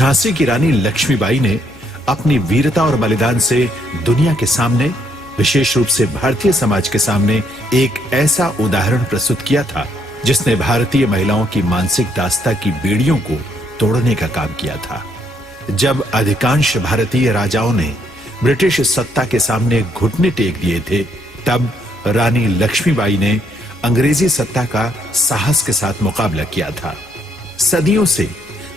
झांसी की रानी लक्ष्मीबाई ने अपनी वीरता और बलिदान से दुनिया के सामने, विशेष रूप से भारतीय समाज के सामने एक ऐसा उदाहरण प्रस्तुत किया था जिसने भारतीय महिलाओं की मानसिक दास्ता की बेड़ियों को तोड़ने का काम किया था। जब अधिकांश भारतीय राजाओं ने ब्रिटिश सत्ता के सामने घुटने टेक दिए थे, तब रानी लक्ष्मीबाई ने अंग्रेजी सत्ता का साहस के साथ मुकाबला किया था। सदियों से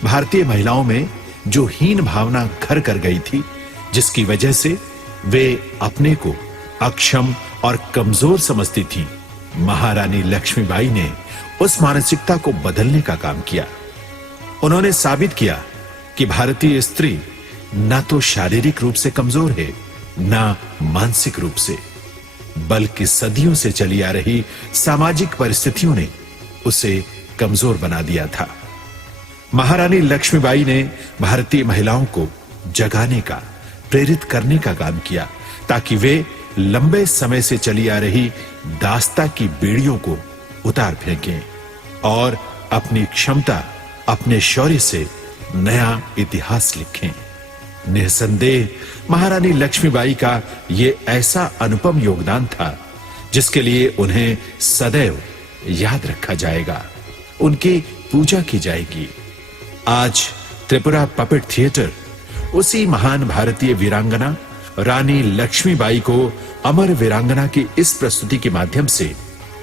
भारतीय महिलाओं में जो हीन भावना घर कर गई थी, जिसकी वजह से वे अपने को अक्षम और कमजोर समझती थीं, महारानी लक्ष्मीबाई ने उस मानसिकता को बदलने का काम किया। उन्होंने साबित किया कि भारतीय स्त्री न तो शारीरिक रूप से कमजोर है, न मानसिक रूप से, बल्कि सदियों से चली आ रही सामाजिक परिस्थितियों ने उसे कमजोर बना दिया था। महारानी लक्ष्मीबाई ने भारतीय महिलाओं को जगाने का, प्रेरित करने का काम किया ताकि वे लंबे समय से चली आ रही दास्ता की बेड़ियों को उतार फेंकें और अपनी क्षमता, अपने शौर्य से नया इतिहास लिखें। निसंदेह महारानी लक्ष्मीबाई का यह ऐसा अनुपम योगदान था जिसके लिए उन्हें सदैव याद रखा जाएगा, उनकी पूजा की जाएगी। आज त्रिपुरा पपेट थिएटर उसी महान भारतीय वीरांगना रानी लक्ष्मीबाई को अमर वीरांगना की इस प्रस्तुति के माध्यम से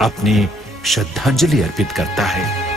अपनी श्रद्धांजलि अर्पित करता है।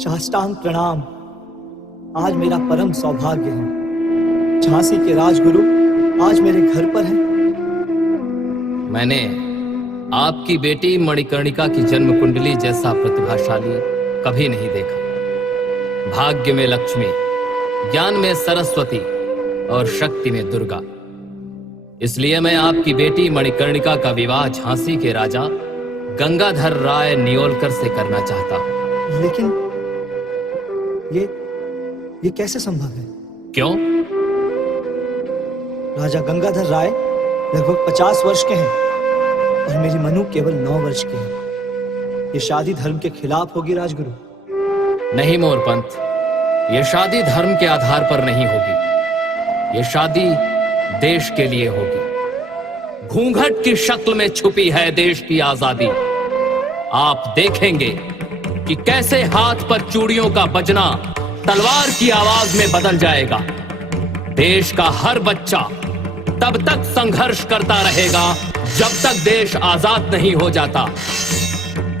साष्टांग प्रणाम। आज मेरा परम सौभाग्य है, झांसी के राजगुरु आज मेरे घर पर हैं। मैंने आपकी बेटी मणिकर्णिका की जन्म कुंडली जैसा प्रतिभाशाली कभी नहीं देखा। भाग्य में लक्ष्मी, ज्ञान में सरस्वती और शक्ति में दुर्गा। इसलिए मैं आपकी बेटी मणिकर्णिका का विवाह झांसी के राजा गंगाधर राय नियोलकर से करना चाहता हूं। लेकिन ये कैसे संभव है? क्यों? राजा गंगाधर राय लगभग 50 वर्ष के हैं और मेरी मनु केवल 9 वर्ष की है। ये शादी धर्म के खिलाफ होगी राजगुरु। नहीं मोरपंथ, ये शादी धर्म के आधार पर नहीं होगी। ये शादी देश के लिए होगी। घूंघट की शक्ल में छुपी है देश की आजादी। आप देखेंगे कि कैसे हाथ पर चूड़ियों का बजना तलवार की आवाज में बदल जाएगा। देश का हर बच्चा तब तक संघर्ष करता रहेगा जब तक देश आजाद नहीं हो जाता।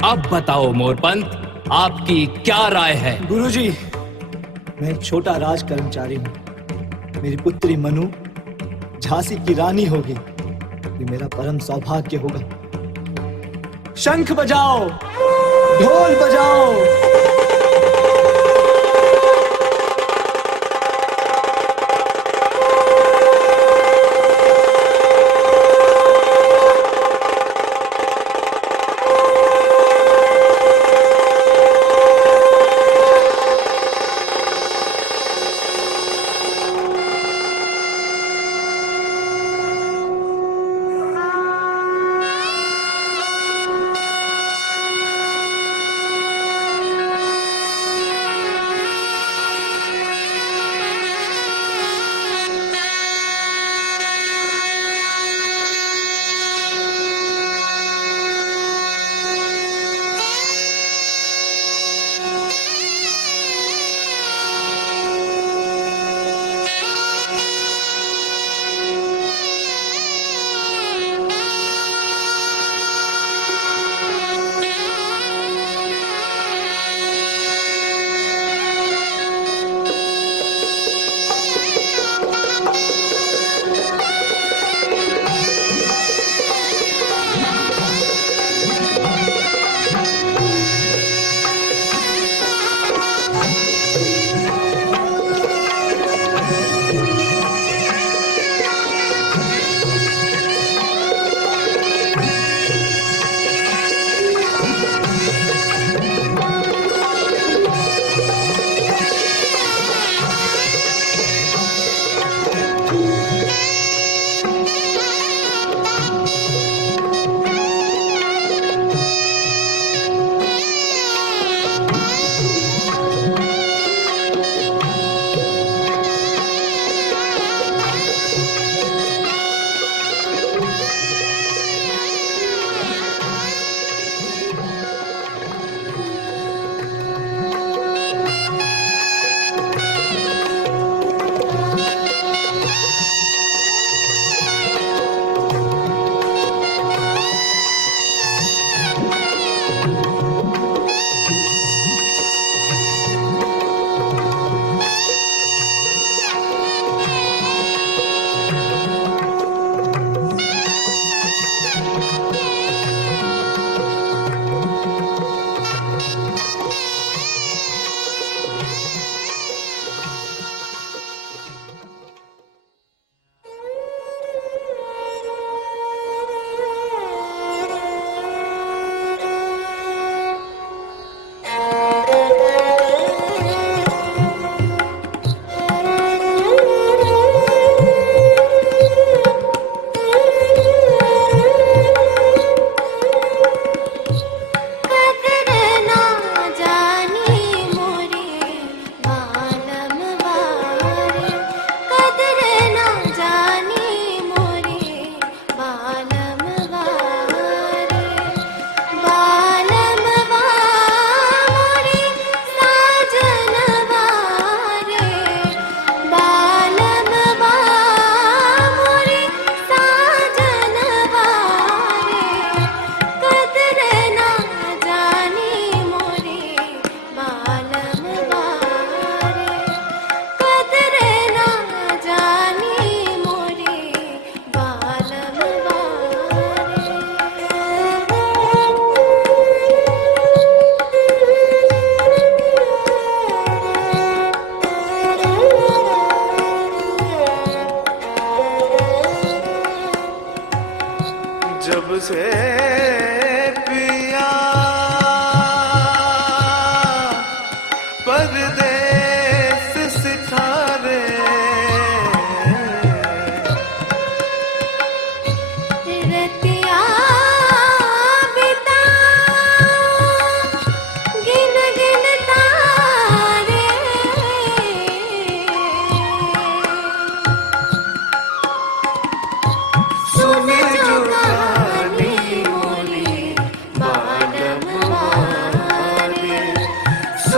अब बताओ मोरपंथ, आपकी क्या राय है? गुरुजी, मैं एक छोटा राज कर्मचारी हूं। मेरी पुत्री मनु झांसी की रानी होगी। ये मेरा परम सौभाग्य होगा। शंख बजाओ, ढोल बजाओ।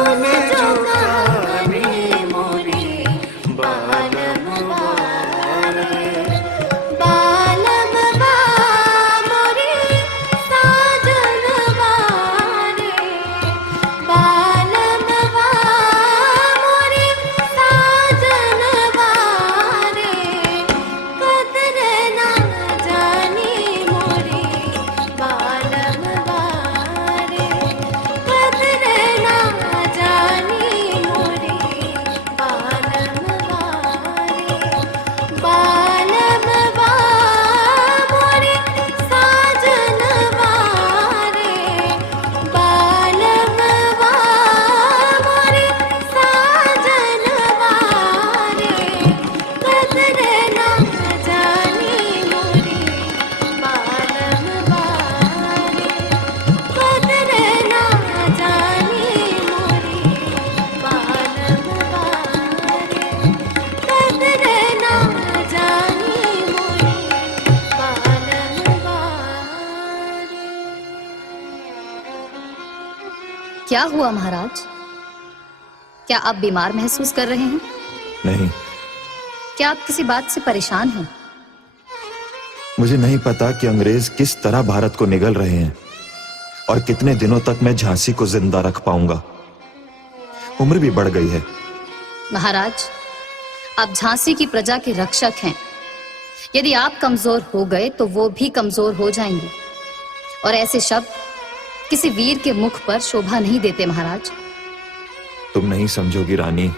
सुन जो कहानी मोरी बालम वारे, बालम वा मोरी साजन वारे, बालम वा मोरी साजन वारे, कदर ना जानी मोरी बालम वारे, कदर ना जानी मोरी बालम वारे, बालम वा मोरी साजन वारे, बालम वा मोरी साजन वारे, कदर ना जानी मोरी बालम वारे, कदर ना जानी मोरी बालम वारे, कदर ना जानी मोरी बालम वारे। क्या हुआ महाराज? क्या आप बीमार महसूस कर रहे हैं? नहीं, क्या आप किसी बात से परेशान हैं? मुझे नहीं पता कि अंग्रेज किस तरह भारत को निगल रहे हैं और कितने दिनों तक मैं झांसी को जिंदा रख पाऊंगा। उम्र भी बढ़ गई है। महाराज, आप झांसी की प्रजा के रक्षक हैं। यदि आप कमजोर हो गए तो वो भी कमजोर हो जाएंगे, और ऐसे शब्द किसी वीर के मुख पर शोभा नहीं देते महाराज। तुम नहीं समझोगी रानी,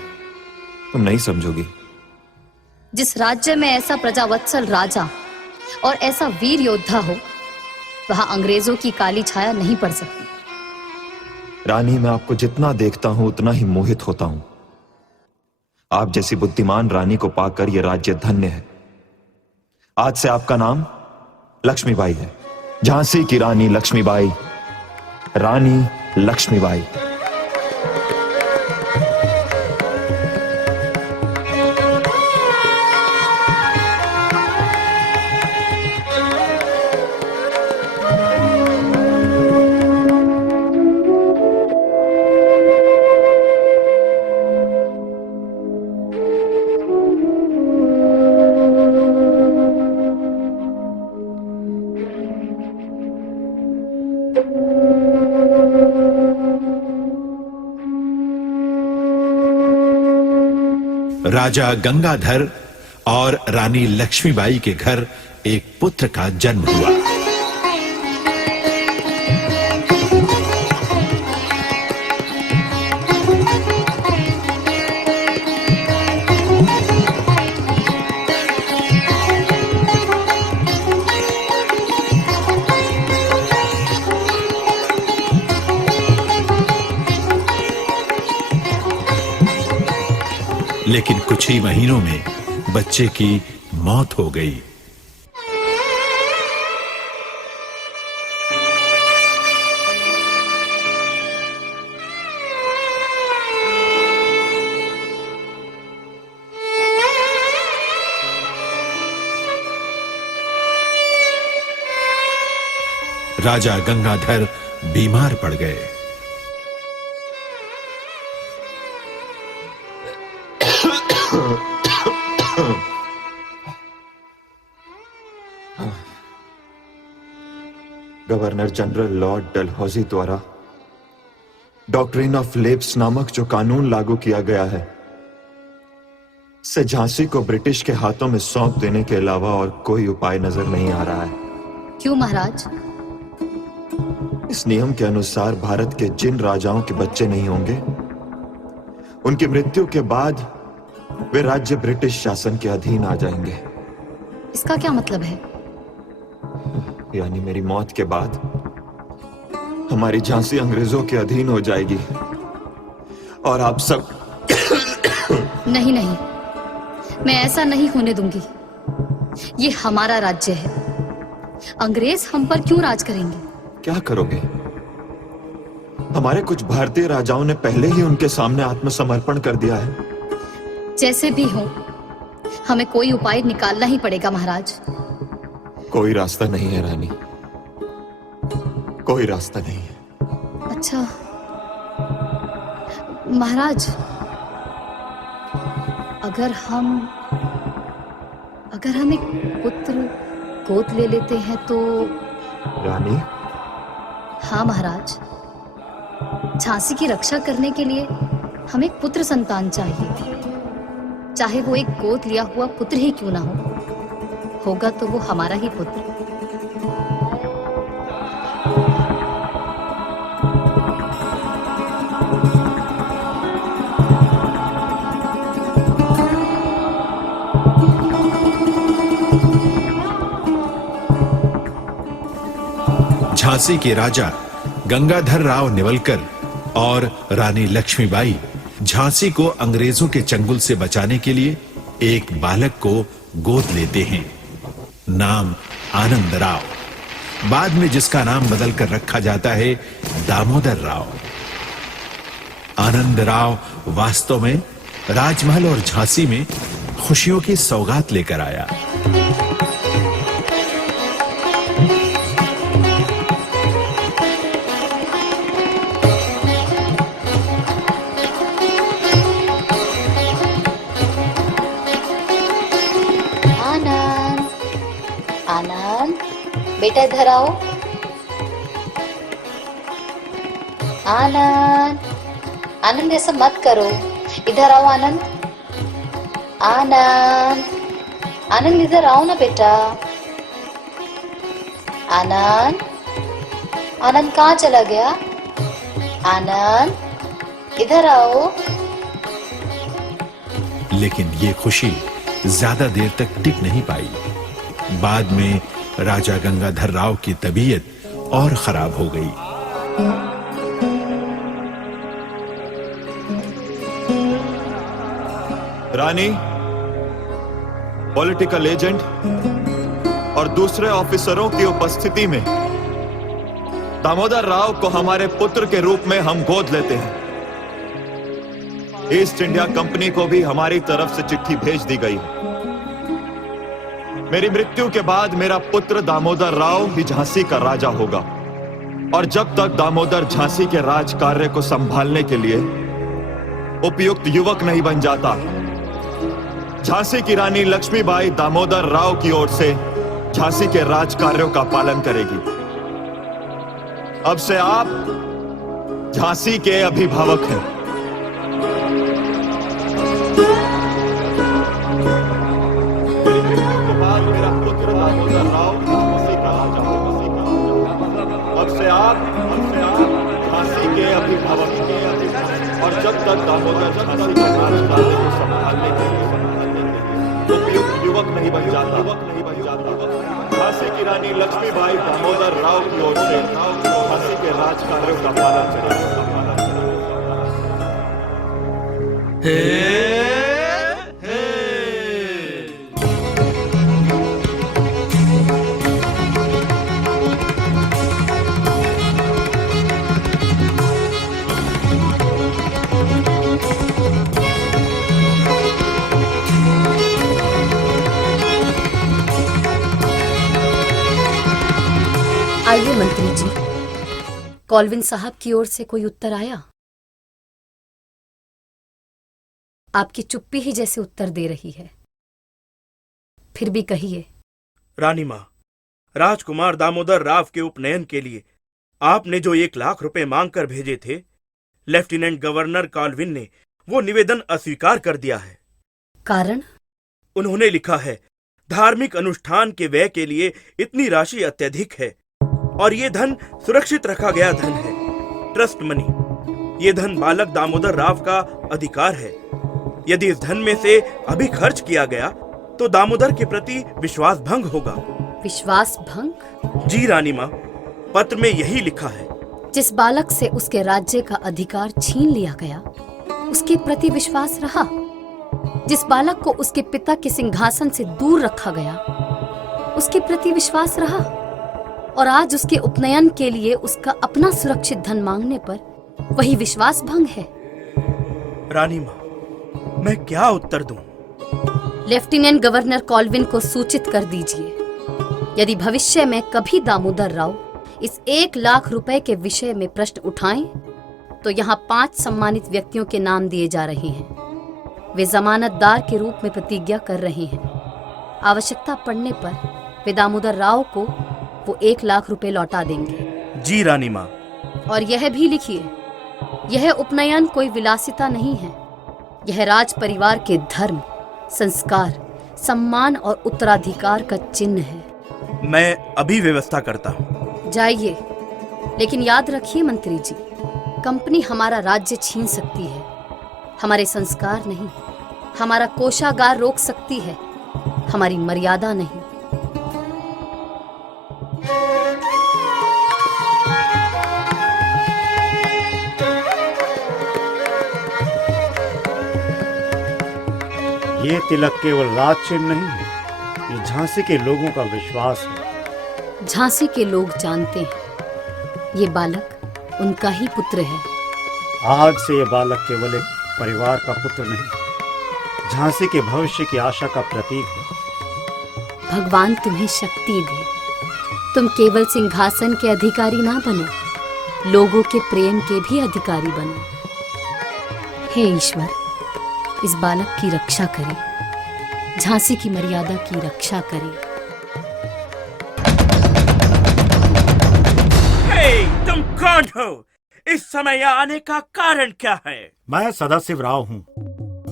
तुम नहीं समझोगी। जिस राज्य में ऐसा प्रजावत्सल राजा और ऐसा वीर योद्धा हो, वहां अंग्रेजों की काली छाया नहीं पड़ सकती। रानी, मैं आपको जितना देखता हूं उतना ही मोहित होता हूं। आप जैसी बुद्धिमान रानी को पाकर यह राज्य धन्य है। आज से आपका नाम लक्ष्मीबाई है। झांसी की रानी लक्ष्मीबाई, रानी लक्ष्मीबाई। राजा गंगाधर और रानी लक्ष्मीबाई के घर एक पुत्र का जन्म हुआ। लेकिन कुछ ही महीनों में बच्चे की मौत हो गई। राजा गंगाधर बीमार पड़ गए। गवर्नर जनरल लॉर्ड डलहौजी द्वारा डॉक्ट्रिन ऑफ लेप्स नामक जो कानून लागू किया गया है, से झांसी को ब्रिटिश के हाथों में सौंप देने के अलावा और कोई उपाय नजर नहीं आ रहा है। क्यों महाराज? इस नियम के अनुसार भारत के जिन राजाओं के बच्चे नहीं होंगे, उनकी मृत्यु के बाद वे राज्य ब्रिटिश शासन के अधीन आ जाएंगे। इसका क्या मतलब है? यानी मेरी मौत के बाद हमारी झांसी अंग्रेजों के अधीन हो जाएगी और आप सब नहीं नहीं, मैं ऐसा नहीं होने दूंगी। ये हमारा राज्य है। अंग्रेज हम पर क्यों राज करेंगे? क्या करोगे? हमारे कुछ भारतीय राजाओं ने पहले ही उनके सामने आत्मसमर्पण कर दिया है। जैसे भी हो, हमें कोई उपाय निकालना ही पड़ेगा महाराज। कोई रास्ता नहीं है रानी, कोई रास्ता नहीं है। अच्छा, महाराज, अगर हम एक पुत्र गोद ले लेते हैं तो। रानी, हाँ महाराज, झांसी की रक्षा करने के लिए हमें एक पुत्र संतान चाहिए, चाहे वो एक गोद लिया हुआ पुत्र ही क्यों ना होगा तो वो हमारा ही पुत्र। झांसी के राजा गंगाधर राव नेवलकर और रानी लक्ष्मीबाई झांसी को अंग्रेजों के चंगुल से बचाने के लिए एक बालक को गोद लेते हैं। नाम आनंद राव, बाद में जिसका नाम बदलकर रखा जाता है दामोदर राव। आनंद राव वास्तव में राजमहल और झांसी में खुशियों की सौगात लेकर आया। आनंद, बेटा इधर आओ। आनंद, आनंद ऐसा मत करो, इधर आओ आनंद। आनंद, आनंद इधर आओ ना बेटा। आनंद, आनंद कहाँ चला गया? आनंद इधर आओ। लेकिन ये खुशी ज्यादा देर तक टिक नहीं पाई। बाद में राजा गंगाधर राव की तबीयत और खराब हो गई। रानी, पॉलिटिकल एजेंट और दूसरे ऑफिसरों की उपस्थिति में दामोदर राव को हमारे पुत्र के रूप में हम गोद लेते हैं। ईस्ट इंडिया कंपनी को भी हमारी तरफ से चिट्ठी भेज दी गई है। मेरी मृत्यु के बाद मेरा पुत्र दामोदर राव ही झांसी का राजा होगा, और जब तक दामोदर झांसी के राज कार्य को संभालने के लिए उपयुक्त युवक नहीं बन जाता, झांसी की रानी लक्ष्मीबाई दामोदर राव की ओर से झांसी के राज कार्यों का पालन करेगी। अब से आप झांसी के अभिभावक हैं। मेरा पुत्र दामोदर राव झांसी का राजा होगा। अब से आप झांसी के अभिभावक हैं, और जब तक दामोदर झांसी के राज कार्य को संभालने के लिए उपयुक्त युवक नहीं बन जाता, झांसी की रानी लक्ष्मीबाई दामोदर राव की ओर से झांसी के राज कार्यों का पालन करेगी। आइए मंत्री जी, कॉल्विन साहब की ओर से कोई उत्तर आया? आपकी चुप्पी ही जैसे उत्तर दे रही है। फिर भी कहिए। रानी मां, राजकुमार दामोदर राव के उपनयन के लिए आपने जो 1 लाख रुपए मांगकर भेजे थे, लेफ्टिनेंट गवर्नर कॉल्विन ने वो निवेदन अस्वीकार कर दिया है। कारण? उन्होंने लिखा है, धार्मिक अनुष्ठान के व्यय के लिए इतनी राशि अत्यधिक है और ये धन सुरक्षित रखा गया धन है, ट्रस्ट मनी। ये धन बालक दामोदर राव का अधिकार है। यदि इस धन में से अभी खर्च किया गया तो दामोदर के प्रति विश्वास भंग होगा। विश्वास भंग? जी रानी मां, पत्र में यही लिखा है। जिस बालक से उसके राज्य का अधिकार छीन लिया गया, उसके प्रति विश्वास रहा। जिस बालक को उसके पिता के सिंहासन से दूर रखा गया, उसके प्रति विश्वास रहा। और आज उसके उपनयन के लिए उसका अपना सुरक्षित धन मांगने पर वही विश्वास भंग है। रानी मां, मैं क्या उत्तर दूं? लेफ्टिनेंट गवर्नर कॉल्विन को सूचित कर दीजिए, यदि भविष्य में कभी दामोदर राव इस 1 लाख रुपए के विषय में प्रश्न उठाएं तो यहाँ 5 सम्मानित व्यक्तियों के नाम दिए जा रहे हैं। वे जमानतदार के रूप में प्रतिज्ञा कर रहे हैं। आवश्यकता पड़ने पर वे दामोदर राव को वो 1 लाख रुपए लौटा देंगे। जी रानी माँ। और यह भी लिखिए, यह उपनयन कोई विलासिता नहीं है। यह राज परिवार के धर्म, संस्कार, सम्मान और उत्तराधिकार का चिन्ह है। मैं अभी व्यवस्था करता हूँ। जाइए, लेकिन याद रखिए मंत्री जी, कंपनी हमारा राज्य छीन सकती है, हमारे संस्कार नहीं। हमारा कोषागार रोक सकती है, हमारी मर्यादा नहीं। ये तिलक केवल राज चिन्ह नहीं है, ये झांसी के लोगों का विश्वास है। झांसी के लोग जानते हैं ये बालक उनका ही पुत्र है। आज से ये बालक केवल एक परिवार का पुत्र नहीं, झांसी के भविष्य की आशा का प्रतीक है। भगवान तुम्हें शक्ति दे। तुम केवल सिंहासन के अधिकारी ना बनो, लोगों के प्रेम के भी अधिकारी बनो। हे ईश्वर, इस बालक की रक्षा करें, झांसी की मर्यादा की रक्षा करें। हे, तुम कौन हो? इस समय यहाँ आने का कारण क्या है? मैं सदाशिव राव हूँ।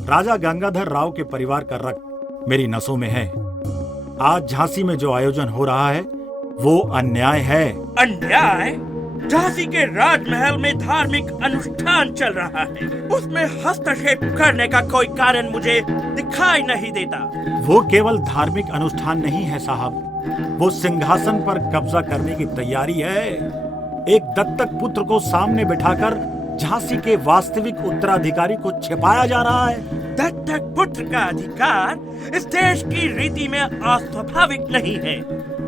राजा गंगाधर राव के परिवार का रक्त मेरी नसों में है। आज झांसी में जो आयोजन हो रहा है वो अन्याय है। अन्याय? झांसी के राजमहल में धार्मिक अनुष्ठान चल रहा है, उसमें हस्तक्षेप करने का कोई कारण मुझे दिखाई नहीं देता। वो केवल धार्मिक अनुष्ठान नहीं है साहब, वो सिंहासन पर कब्जा करने की तैयारी है। एक दत्तक पुत्र को सामने बिठाकर झांसी के वास्तविक उत्तराधिकारी को छिपाया जा रहा है। दत्तक पुत्र का अधिकार इस देश की रीति में अस्वाभाविक नहीं है।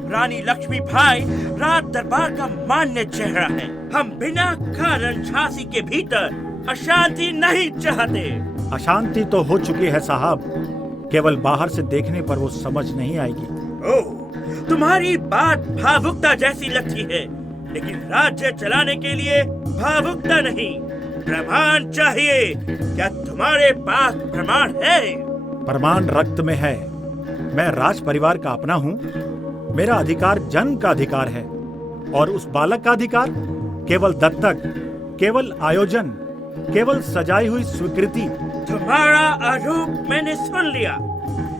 रानी लक्ष्मी भाई राज दरबार का मान्य चेहरा है। हम बिना कारण झांसी के भीतर अशांति नहीं चाहते। अशांति तो हो चुकी है साहब, केवल बाहर से देखने पर वो समझ नहीं आएगी। ओह, तुम्हारी बात भावुकता जैसी लगती है, लेकिन राज्य चलाने के लिए भावुकता नहीं, प्रमाण चाहिए। क्या तुम्हारे पास प्रमाण है? प्रमाण रक्त में है। मैं राज परिवार का अपना हूँ। मेरा अधिकार जन्म का अधिकार है, और उस बालक का अधिकार केवल दत्तक, केवल आयोजन, केवल सजाई हुई स्वीकृति। तुम्हारा आरोप मैंने सुन लिया,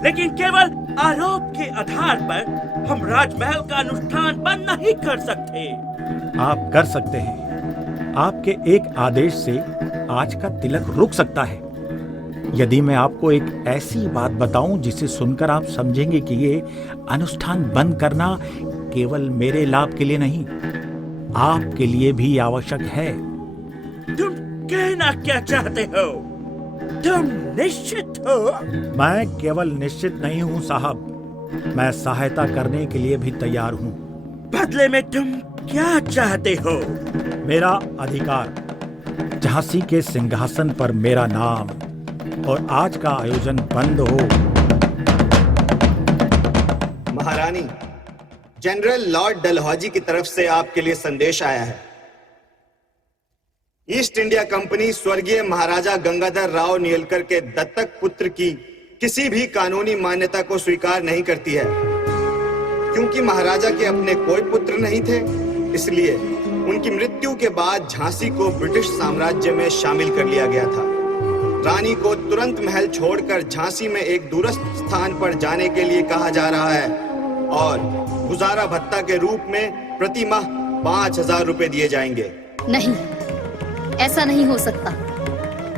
लेकिन केवल आरोप के आधार पर हम राजमहल का अनुष्ठान बंद नहीं कर सकते। आप कर सकते हैं। आपके एक आदेश से आज का तिलक रुक सकता है। यदि मैं आपको एक ऐसी बात बताऊं जिसे सुनकर आप समझेंगे कि ये अनुष्ठान बंद करना केवल मेरे लाभ के लिए नहीं, आपके लिए भी आवश्यक है। तुम कहना क्या चाहते हो? तुम निश्चित हो? मैं केवल निश्चित नहीं हूं साहब, मैं सहायता करने के लिए भी तैयार हूं। बदले में तुम क्या चाहते हो? मेरा अधिकार, झांसी के सिंहासन पर मेरा नाम, और आज का आयोजन बंद हो। महारानी, जनरल लॉर्ड डलहौजी की तरफ से आपके लिए संदेश आया है। ईस्ट इंडिया कंपनी स्वर्गीय महाराजा गंगाधर राव नियलकर के दत्तक पुत्र की किसी भी कानूनी मान्यता को स्वीकार नहीं करती है। क्योंकि महाराजा के अपने कोई पुत्र नहीं थे, इसलिए उनकी मृत्यु के बाद झांसी को ब्रिटिश साम्राज्य में शामिल कर लिया गया था। रानी को तुरंत महल छोड़कर झांसी में एक दूरस्थ स्थान पर जाने के लिए कहा जा रहा है, और गुजारा भत्ता के रूप में प्रति माह 5,000 रुपए दिए जाएंगे। नहीं, ऐसा नहीं हो सकता।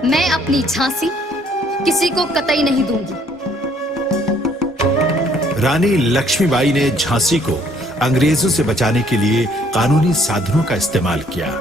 मैं अपनी झांसी किसी को कतई नहीं दूंगी। रानी लक्ष्मीबाई ने झांसी को अंग्रेजों से बचाने के लिए कानूनी साधनों का इस्तेमाल किया।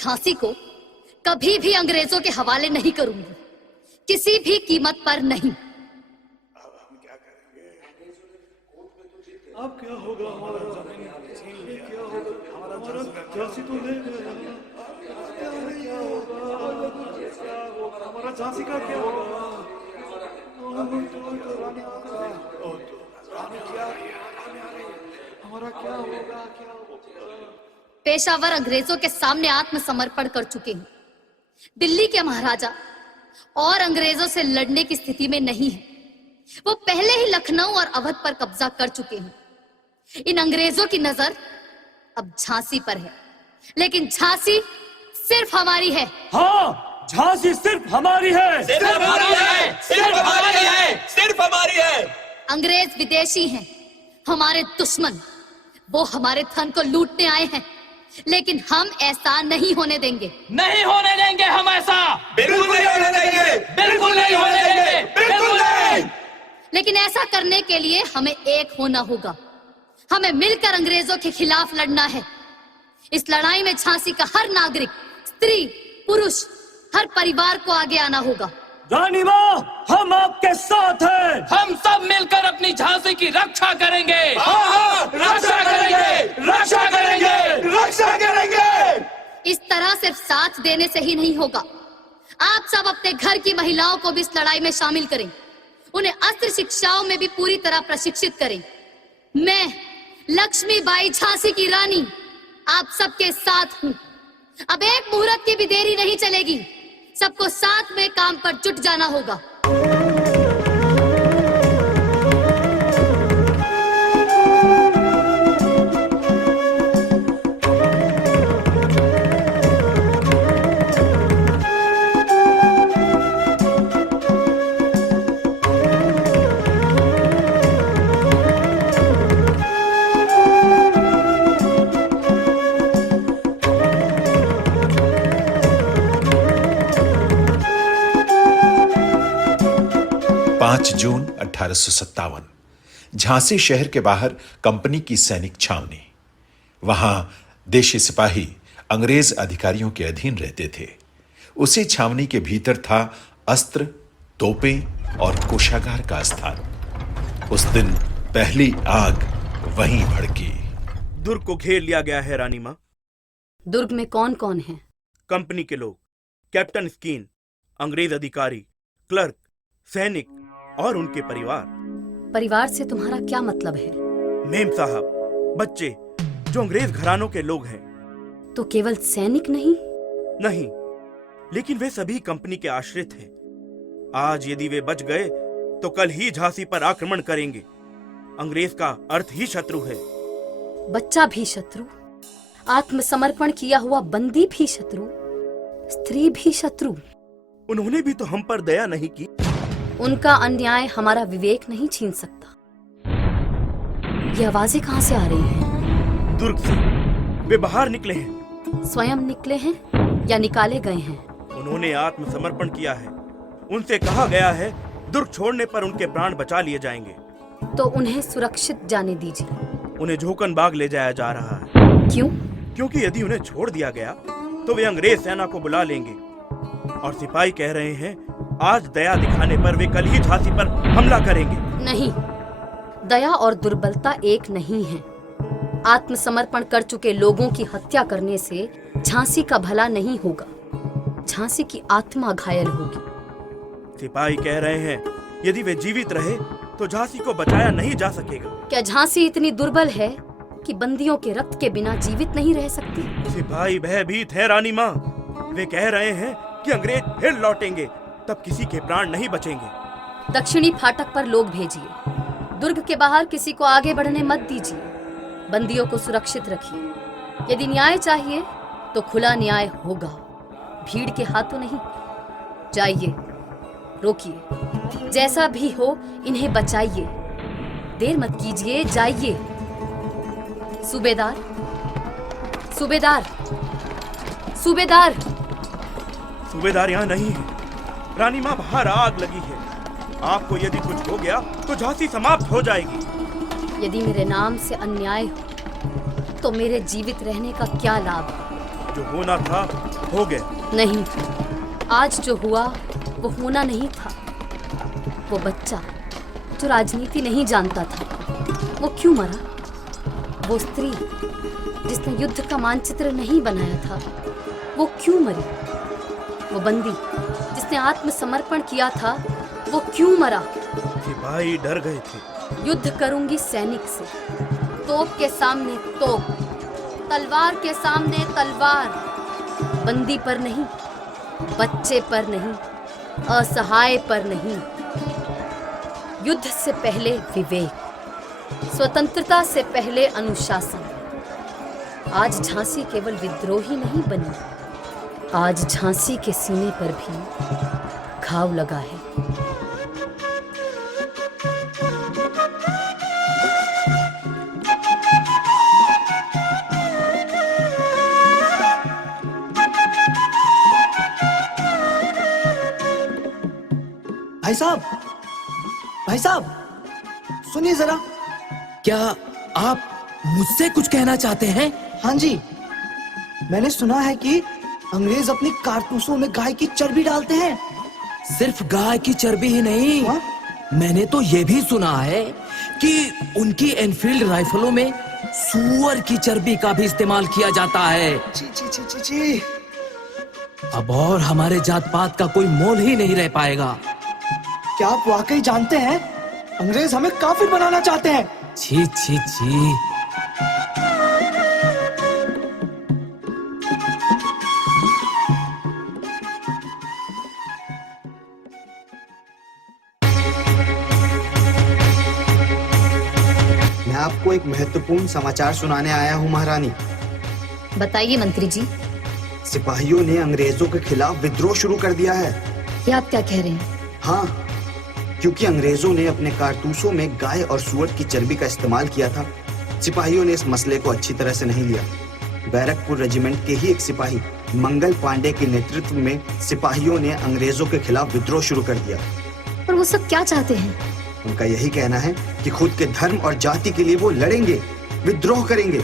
झांसी को कभी भी अंग्रेजों के हवाले नहीं करूंगी, किसी भी कीमत पर नहीं। अब क्या होगा हमारा क्या होगा हमारा झांसी तो ले गया, क्या होगा हमारा झांसी का क्या होगा? हमारा क्या होगा क्या होगा? पेशावर अंग्रेजों के सामने आत्मसमर्पण कर चुके हैं। दिल्ली के महाराजा और अंग्रेजों से लड़ने की स्थिति में नहीं है। वो पहले ही लखनऊ और अवध पर कब्जा कर चुके हैं। इन अंग्रेजों की नजर अब झांसी पर है, लेकिन झांसी सिर्फ हमारी है। हाँ, झांसी सिर्फ हमारी है, सिर्फ हमारी है, सिर्फ हमारी है, सिर्फ हमारी है। अंग्रेज विदेशी हैं, हमारे दुश्मन। वो हमारे धन को लूटने आए हैं, लेकिन हम ऐसा नहीं होने देंगे। नहीं होने देंगे हम ऐसा। बिल्कुल नहीं होने देंगे, बिल्कुल नहीं होने देंगे, बिल्कुल नहीं। लेकिन ऐसा करने के लिए हमें एक होना होगा। हमें मिलकर अंग्रेजों के खिलाफ लड़ना है। इस लड़ाई में झांसी का हर नागरिक, स्त्री, पुरुष, हर परिवार को आगे आना होगा। रानी माँ, हम आपके साथ हैं। हम सब मिलकर अपनी झांसी की रक्षा करेंगे। हाँ हाँ, रक्षा करेंगे, रक्षा करेंगे, रक्षा करेंगे। इस तरह सिर्फ साथ देने से ही नहीं होगा। आप सब अपने घर की महिलाओं को भी इस लड़ाई में शामिल करें। उन्हें अस्त्र शिक्षाओं में भी पूरी तरह प्रशिक्षित करें। मैं लक्ष्मीबाई झांसी की रानी आप सबके साथ हूँ। अब एक मुहूर्त की भी देरी नहीं चलेगी। सबको साथ में काम पर जुट जाना होगा। 5 जून 1857 झांसी शहर के बाहर कंपनी की सैनिक छावनी। वहां देशी सिपाही अंग्रेज अधिकारियों के अधीन रहते थे। उसी छावनी के भीतर था अस्त्र, तोपें और कोषागार का स्थान। उस दिन पहली आग वहीं भड़की। दुर्ग को घेर लिया गया है रानी माँ। दुर्ग में कौन कौन है? कंपनी के लोग, कैप्टन स्कीन, अंग्रेज अधिकारी, क्लर्क, सैनिक और उनके परिवार। परिवार से तुम्हारा क्या मतलब है? मेम साहब, बच्चे जो अंग्रेज घरानों के लोग हैं। तो केवल सैनिक नहीं? नहीं, लेकिन वे सभी कंपनी के आश्रित हैं। आज यदि वे बच गए तो कल ही झांसी पर आक्रमण करेंगे। अंग्रेज का अर्थ ही शत्रु है। बच्चा भी शत्रु, आत्मसमर्पण किया हुआ बंदी भी शत्रु, स्त्री भी शत्रु। उन्होंने भी तो हम पर दया नहीं की। उनका अन्याय हमारा विवेक नहीं छीन सकता। ये आवाजें कहां से आ रही हैं? दुर्ग से। वे बाहर निकले हैं। स्वयं निकले हैं या निकाले गए हैं? उन्होंने आत्मसमर्पण किया है। उनसे कहा गया है दुर्ग छोड़ने पर उनके प्राण बचा लिए जाएंगे। तो उन्हें सुरक्षित जाने दीजिए। उन्हें झोकन बाग ले जाया जा रहा है। क्यों? क्योंकि यदि उन्हें छोड़ दिया गया तो वे अंग्रेज सेना को बुला लेंगे और सिपाही कह रहे हैं आज दया दिखाने पर वे कल ही झांसी पर हमला करेंगे। नहीं, दया और दुर्बलता एक नहीं है। आत्मसमर्पण कर चुके लोगों की हत्या करने से झांसी का भला नहीं होगा, झांसी की आत्मा घायल होगी। सिपाही कह रहे हैं यदि वे जीवित रहे तो झांसी को बचाया नहीं जा सकेगा। क्या झांसी इतनी दुर्बल है कि बंदियों के रक्त के बिना जीवित नहीं रह सकती? सिपाही भयभीत है रानी माँ। वे कह रहे हैं कि अंग्रेज फिर लौटेंगे, तब किसी के प्राण नहीं बचेंगे। दक्षिणी फाटक पर लोग भेजिए। दुर्ग के बाहर किसी को आगे बढ़ने मत दीजिए। बंदियों को सुरक्षित रखिए। यदि न्याय चाहिए तो खुला न्याय होगा, भीड़ के हाथों नहीं। जाइए, रोकिए, जैसा भी हो इन्हें बचाइए। देर मत कीजिए, जाइए। सूबेदार, सूबेदार, सूबेदार। सूबेदार यहाँ नहीं है। रानी माँ, बाहर आग लगी है। आपको यदि कुछ हो गया तो झांसी समाप्त हो जाएगी। यदि मेरे नाम से अन्याय हो तो मेरे जीवित रहने का क्या लाभ? जो होना था हो गया। नहीं, आज जो हुआ वो होना नहीं था। वो बच्चा जो राजनीति नहीं जानता था, वो क्यों मरा? वो स्त्री जिसने युद्ध का मानचित्र नहीं बनाया था, वो क्यों मरी? वो बंदी जिसने आत्मसमर्पण किया था, वो क्यों मरा? सिपाही डर गए थे। युद्ध करूंगी सैनिक से, तोप के सामने तोप, तलवार के सामने तलवार, बंदी पर नहीं, बच्चे पर नहीं, असहाय पर नहीं। युद्ध से पहले विवेक, स्वतंत्रता से पहले अनुशासन। आज झांसी केवल विद्रोही नहीं बनी, आज झांसी के सीने पर भी घाव लगा है। भाई साहब, सुनिए जरा। क्या आप मुझसे कुछ कहना चाहते हैं? हाँ जी, मैंने सुना है कि अंग्रेज अपनी कारतूसों में गाय की चर्बी डालते हैं। सिर्फ गाय की चर्बी ही नहीं, हाँ? मैंने तो ये भी सुना है कि उनकी एनफील्ड राइफलों में सूअर की चर्बी का भी इस्तेमाल किया जाता है। जी जी जी जी जी। अब और हमारे जात पात का कोई मोल ही नहीं रह पाएगा। क्या आप वाकई जानते हैं अंग्रेज हमें काफिर बनाना चाहते हैं? छी छी छी। मैं आपको एक महत्वपूर्ण समाचार सुनाने आया हूँ महारानी। बताइए मंत्री जी। सिपाहियों ने अंग्रेजों के खिलाफ विद्रोह शुरू कर दिया है। ये आप क्या कह रहे हैं? हाँ, क्योंकि अंग्रेजों ने अपने कारतूसों में गाय और सूअर की चर्बी का इस्तेमाल किया था। सिपाहियों ने इस मसले को अच्छी तरह से नहीं लिया। बैरकपुर रेजिमेंट के ही एक सिपाही मंगल पांडे के नेतृत्व में सिपाहियों ने अंग्रेजों के खिलाफ विद्रोह शुरू कर दिया। पर वो सब क्या चाहते हैं? उनका यही कहना है कि खुद के धर्म और जाति के लिए वो लड़ेंगे, विद्रोह करेंगे।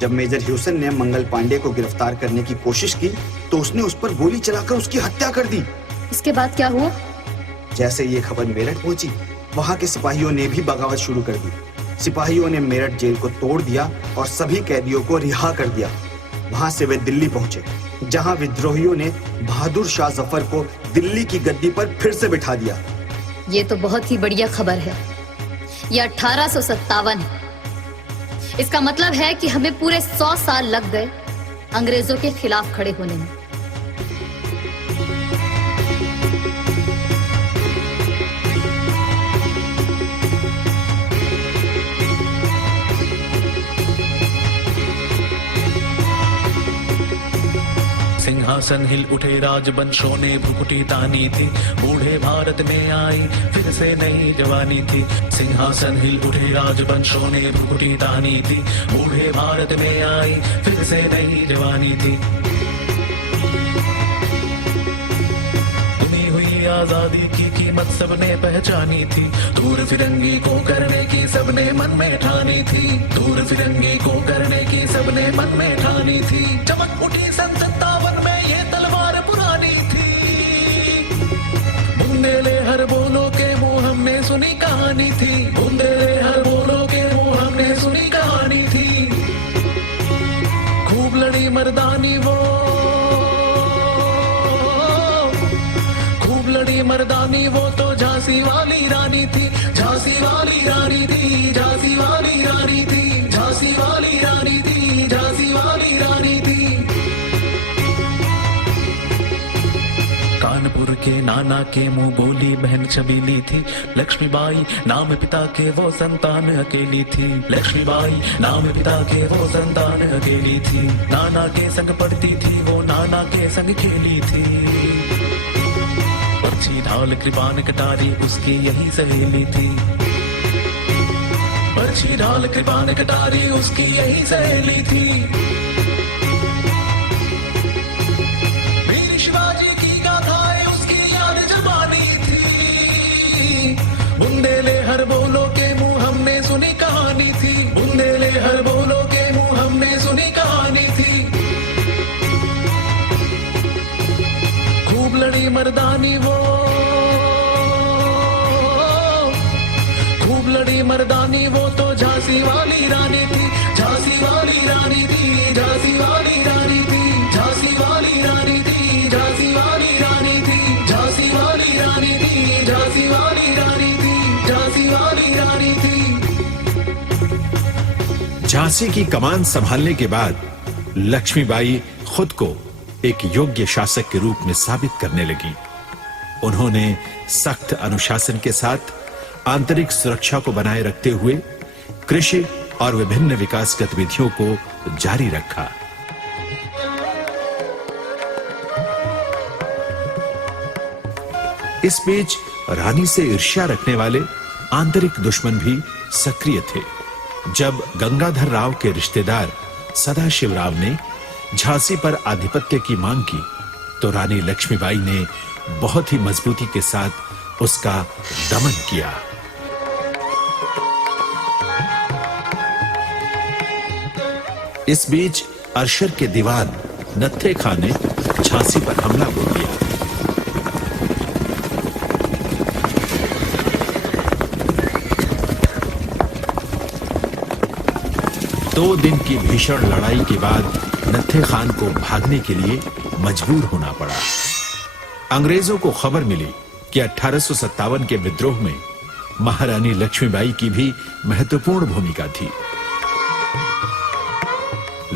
जब मेजर ह्यूसन ने मंगल पांडे को गिरफ्तार करने की कोशिश की तो उसने उस पर गोली चलाकर उसकी हत्या कर दी। इसके बाद क्या हुआ? जैसे ये खबर मेरठ पहुंची, वहां के सिपाहियों ने भी बगावत शुरू कर दी। सिपाहियों ने मेरठ जेल को तोड़ दिया और सभी कैदियों को रिहा कर दिया। वहां से वे दिल्ली पहुंचे, जहां विद्रोहियों ने बहादुर शाह जफर को दिल्ली की गद्दी पर फिर से बिठा दिया। ये तो बहुत ही बढ़िया खबर है। ये 1857 है। इसका मतलब है कि हमें पूरे 100 साल लग गए अंग्रेजों के खिलाफ खड़े होने में। सिंहासन हिल उठे राजवंशों ने भ्रुकुटी तानी थी, बूढ़े भारत में आई फिर से नई जवानी थी। सिंहासन हिल उठे राजवंशों ने भ्रुकुटी तानी थी, बूढ़े भारत में आई फिर से नई जवानी थी। गुमी हुई आजादी की कीमत सबने पहचानी थी, दूर फिरंगी को करने की सबने मन में ठानी थी, दूर फिरंगी को करने की सबने मन में ठानी थी। चमक उठी सन 57 में ये तलवार पुरानी थी, बुंदेले हर बोलो के मुंह हमने सुनी कहानी थी, बुंदेले हर बोलो के मुंह हमने सुनी कहानी थी। खूब लड़ी मर्दानी वो, खूब लड़ी मर्दानी वो तो झांसी वाली रानी थी, झांसी वाली रानी थी, झांसी वाली रानी थी, झांसी वाली रानी थी, झांसी वाली रानी थी। कानपुर के नाना के मुंह बोली बहन छबीली थी, लक्ष्मीबाई नाम पिता के वो संतान अकेली थी, लक्ष्मीबाई नाम पिता के वो संतान अकेली थी। नाना के संग पढ़ती थी वो, नाना के संग खेली थी, पर्ची ढाल कृपान कटारी उसकी यही सहेली थी, पर्ची ढाल कृपान कटारी उसकी यही सहेली थी। वीर शिवाजी की गाथाएं उसकी याद जबानी थी, बुंदेले हर बोलो के मुंह हमने सुनी कहानी थी, बुंदेले हर बोलो के मुंह हमने सुनी कहानी थी। मर्दानी वो, खूब लड़ी मर्दानी वो तो झांसी वाली रानी थी, झांसी वाली रानी थी, झांसी वाली रानी थी, झांसी वाली रानी थी, झांसी वाली रानी थी, झांसी वाली रानी थी, झांसी वाली रानी थी, झांसी वाली रानी थी। झांसी की कमान संभालने के बाद लक्ष्मीबाई खुद को एक योग्य शासक के रूप में साबित करने लगी। उन्होंने सख्त अनुशासन के साथ आंतरिक सुरक्षा को बनाए रखते हुए कृषि और विभिन्न विकास गतिविधियों को जारी रखा। इस बीच रानी से ईर्ष्या रखने वाले आंतरिक दुश्मन भी सक्रिय थे। जब गंगाधर राव के रिश्तेदार सदाशिव राव ने झांसी पर आधिपत्य की मांग की तो रानी लक्ष्मीबाई ने बहुत ही मजबूती के साथ उसका दमन किया। इस बीच अरशर के दीवान नत्थे खां ने झांसी पर हमला बोल दिया। दो दिन की भीषण लड़ाई के बाद नत्थे खान को भागने के लिए मजबूर होना पड़ा। अंग्रेजों को खबर मिली कि 1857 के विद्रोह में महारानी लक्ष्मीबाई की भी महत्वपूर्ण भूमिका थी।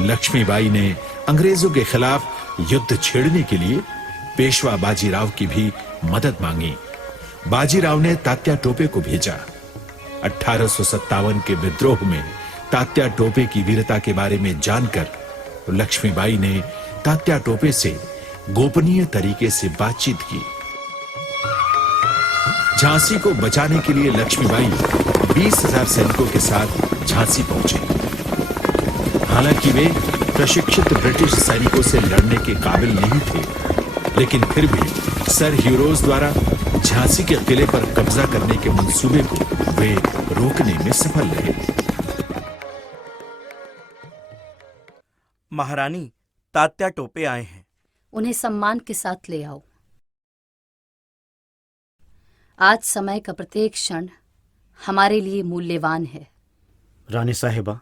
लक्ष्मीबाई ने अंग्रेजों के खिलाफ युद्ध छेड़ने के लिए पेशवा बाजीराव की भी मदद मांगी। बाजीराव ने तात्या टोपे को भेजा। 1857 के विद्रोह में तात्या टोपे की वीरता के बारे में जानकर लक्ष्मीबाई ने तात्या टोपे से गोपनीय तरीके से बातचीत की। झांसी को बचाने के लिए लक्ष्मीबाई 20,000 सैनिकों के साथ झांसी पहुंचे। हालांकि वे प्रशिक्षित ब्रिटिश सैनिकों से लड़ने के काबिल नहीं थे, लेकिन फिर भी सर ह्यूरोज द्वारा झांसी के किले पर कब्जा करने के मंसूबे को वे रोकने में सफल रहे। महारानी, तात्या टोपे आए हैं। उन्हें सम्मान के साथ ले आओ। आज समय का प्रत्येक क्षण हमारे लिए मूल्यवान है। रानी साहिबा,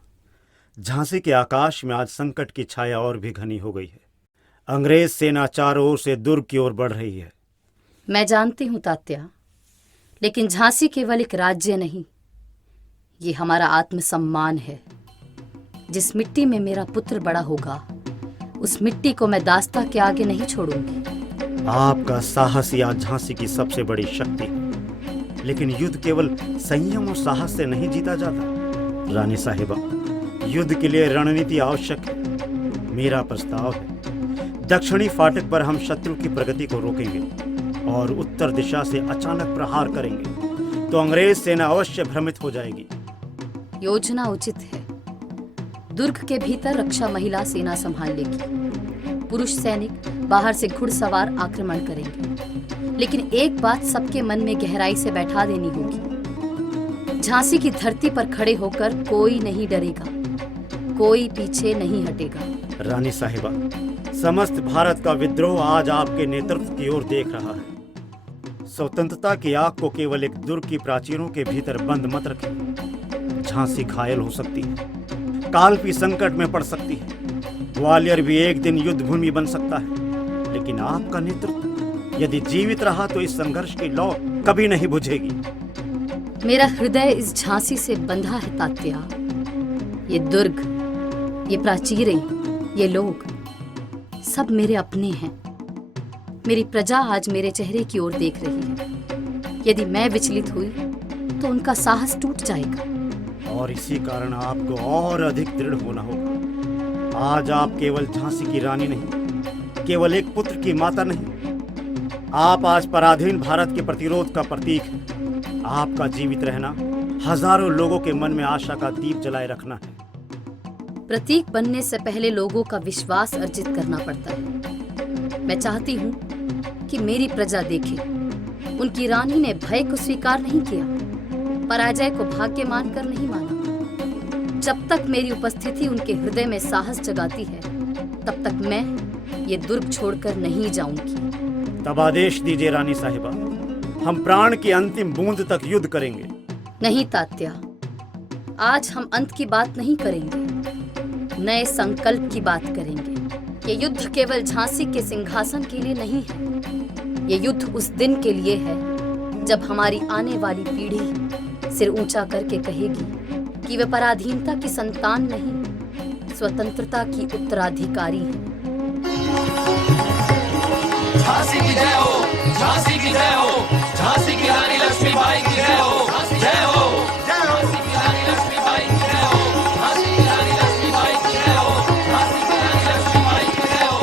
झांसी के आकाश में आज संकट की छाया और भी घनी हो गई है। अंग्रेज सेना चारों ओर से दुर्ग की ओर बढ़ रही है। मैं जानती हूं तात्या, लेकिन झांसी केवल एक राज्य नहीं, ये हमारा आत्मसम्मान है। जिस मिट्टी में मेरा पुत्र बड़ा होगा, उस मिट्टी को मैं दास्ता के आगे नहीं छोड़ूंगी। आपका साहस ही आज झांसी की सबसे बड़ी शक्ति है, लेकिन युद्ध केवल संयम और साहस से नहीं जीता जाता। रानी साहिबा, युद्ध के लिए रणनीति आवश्यक है। मेरा प्रस्ताव है, दक्षिणी फाटक पर हम शत्रु की प्रगति को रोकेंगे और उत्तर दिशा से अचानक प्रहार करेंगे तो अंग्रेज सेना अवश्य भ्रमित हो जाएगी। योजना उचित है। दुर्ग के भीतर रक्षा महिला सेना संभाल लेगी, पुरुष सैनिक बाहर से घुड़सवार आक्रमण करेंगे। लेकिन एक बात सबके मन में गहराई से बैठा देनी होगी, झांसी की धरती पर खड़े होकर कोई नहीं डरेगा, कोई पीछे नहीं हटेगा। रानी साहिबा, समस्त भारत का विद्रोह आज आपके नेतृत्व की ओर देख रहा है। स्वतंत्रता की आग को केवल एक दुर्ग की प्राचीरों के भीतर बंद मत रखें। झांसी घायल हो सकती है, कालपी संकट में पड़ सकती है, ग्वालियर भी एक दिन युद्ध भूमि बन सकता है, लेकिन आपका नेतृत्व यदि जीवित रहा तो इस संघर्ष की लौ कभी नहीं बुझेगी। मेरा हृदय इस झांसी से बंधा है तात्या। ये दुर्ग, ये प्राचीरें, ये लोग सब मेरे अपने हैं। मेरी प्रजा आज मेरे चेहरे की ओर देख रही है। यदि मैं विचलित हुई तो उनका साहस टूट जाएगा। और इसी कारण आपको और अधिक दृढ़ होना होगा। आज आप केवल झांसी की रानी नहीं, केवल एक पुत्र की माता नहीं, आप आज पराधीन भारत के प्रतिरोध का प्रतीक हैं। आपका जीवित रहना हजारों लोगों के मन में आशा का दीप जलाए रखना है। प्रतीक बनने से पहले लोगों का विश्वास अर्जित करना पड़ता है। मैं चाहती हूँ कि मेरी प्रजा देखे, उनकी रानी ने भय को स्वीकार नहीं किया, पराजय को भाग्य मानकर नहीं माना। जब तक मेरी उपस्थिति उनके हृदय में साहस जगाती है, तब तक मैं ये दुर्ग छोड़कर नहीं जाऊंगी। तब आदेश दीजिए रानी साहिबा, हम प्राण की अंतिम बूंद तक युद्ध करेंगे। नहीं तात्या, आज हम अंत की बात नहीं करेंगे, नए संकल्प की बात करेंगे। ये युद्ध केवल झांसी के सिंहासन के लिए नहीं है, ये युद्ध उस दिन के लिए है जब हमारी आने वाली पीढ़ी सिर ऊंचा करके कहेगी कि वे पराधीनता की संतान नहीं, स्वतंत्रता की उत्तराधिकारी है। झांसी की जय हो, झांसी की जय हो, झांसी की रानी लक्ष्मीबाई की जय हो, जय हो, झांसी की रानी लक्ष्मीबाई की जय हो, झांसी की रानी लक्ष्मीबाई की जय हो, झांसी की रानी लक्ष्मीबाई की जय हो। झांसी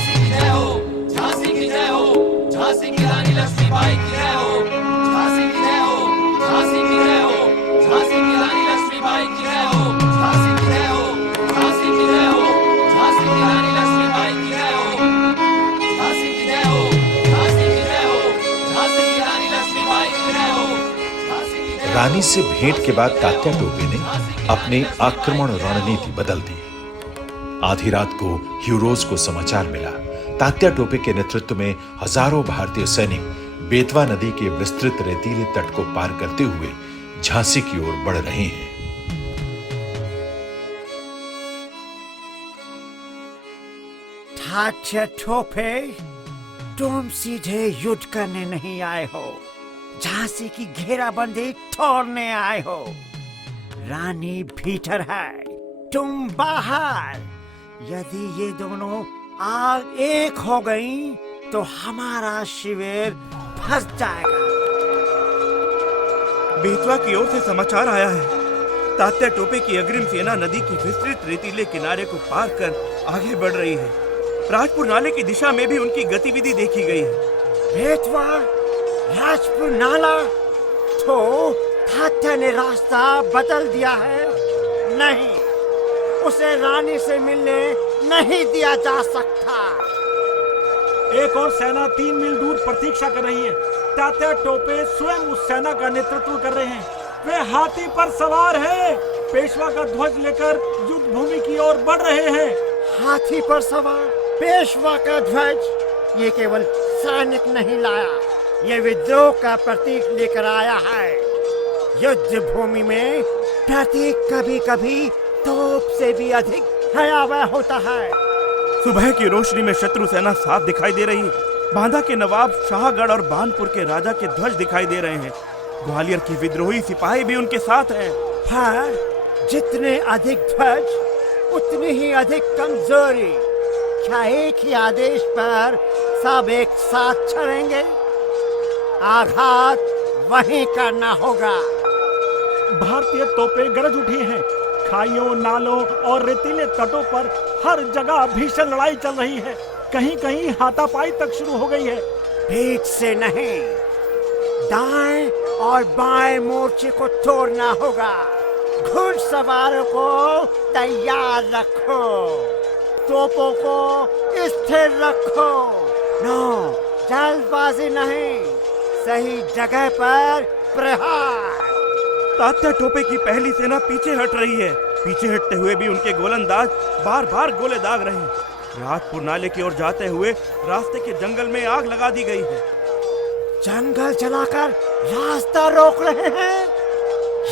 की जय हो, झांसी की जय हो, झांसी की रानी लक्ष्मीबाई की जय हो, झांसी की जय हो, झांसी की जय हो, झांसी की रानी लक्ष्मीबाई की जय हो, झांसी की जय हो, झांसी की जय हो, झांसी की रानी लक्ष्मीबाई की जय हो, झांसी की जय हो, झांसी की जय हो, झांसी की रानी लक्ष्मीबाई की जय हो, झांसी की जय हो। रानी से भेंट के बाद तात्या टोपे ने अपनी आक्रमण रणनीति बदल दी। आधी रात को हीरोज को समाचार मिला, तात्या टोपे के नेतृत्व में हजारों भारतीय सैनिक बेतवा नदी के विस्तृत रेतीले तट को पार करते हुए झांसी की ओर बढ़ रहे हैं। तात्या टोपे, तुम सीधे युद्ध करने नहीं आए हो, झांसी की घेराबंदी तोड़ने आए हो। रानी भीतर है, तुम बाहर। यदि ये दोनों आग एक हो गई तो हमारा शिविर फंस जाएगा। बेतवा की ओर से समाचार आया है। तात्या टोपे की अग्रिम सेना नदी की विस्तृत रेतीले किनारे को पार कर आगे बढ़ रही है। राजपुर नाले की दिशा में भी उनकी गतिविधि देखी गई है। बेतवा, राजपुर नाला, तो तात्या ने रास्ता बदल दिया है। नहीं, उसे रानी से मिलने नहीं दिया जा सकता। एक और सेना 3 मील दूर प्रतीक्षा कर रही है। तात्या टोपे स्वयं उस सेना का नेतृत्व कर रहे हैं। वे हाथी पर सवार हैं, पेशवा का ध्वज लेकर युद्ध भूमि की ओर बढ़ रहे हैं। हाथी पर सवार पेशवा का ध्वज, ये केवल सैनिक नहीं लाया, ये विद्रोह का प्रतीक लेकर आया है। युद्ध भूमि में प्रतीक कभी कभी तोप से भी अधिक भयावह होता है। सुबह की रोशनी में शत्रु सेना साफ दिखाई दे रही है। बांदा के नवाब शाहगढ़ और बानपुर के राजा के ध्वज दिखाई दे रहे हैं। ग्वालियर की विद्रोही सिपाही भी उनके साथ हैं। पर जितने अधिक ध्वज उतनी ही अधिक कमजोरी। क्या एक ही आदेश पर सब एक साथ चलेंगे? आघात वहीं करना होगा। भारतीय तोपें गरज उठी हैं। खाइयों, नालों और रेतीले तटों पर हर जगह भीषण लड़ाई चल रही है। कहीं कहीं हाथापाई तक शुरू हो गई है। बीच से नहीं, दाएं और बाएं मोर्चे को तोड़ना होगा। घुड़सवारों को तैयार रखो, तोपों को स्थिर रखो। नो, जल्दबाजी नहीं, सही जगह पर प्रहार। तात्या टोपे की पहली सेना पीछे हट रही है। पीछे हटते हुए भी उनके गोलंदाज बार बार गोले दाग रहे हैं। राजपुर नाले की ओर जाते हुए रास्ते के जंगल में आग लगा दी गई है। जंगल जलाकर रास्ता रोक रहे हैं।